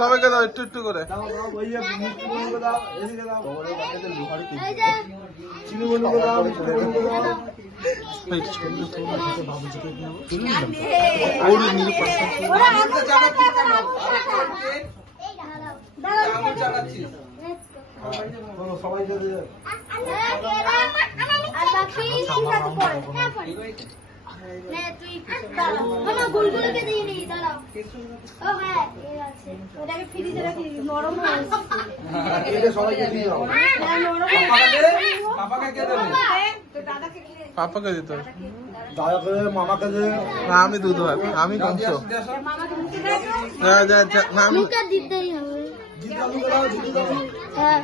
সবাইকে দাও একটু একটু করে। পাপাকে দিতে দাদাকে মামাকে দে। না আমি দুধ ভাত, আমি কংস। দিতেই হবে। হ্যাঁ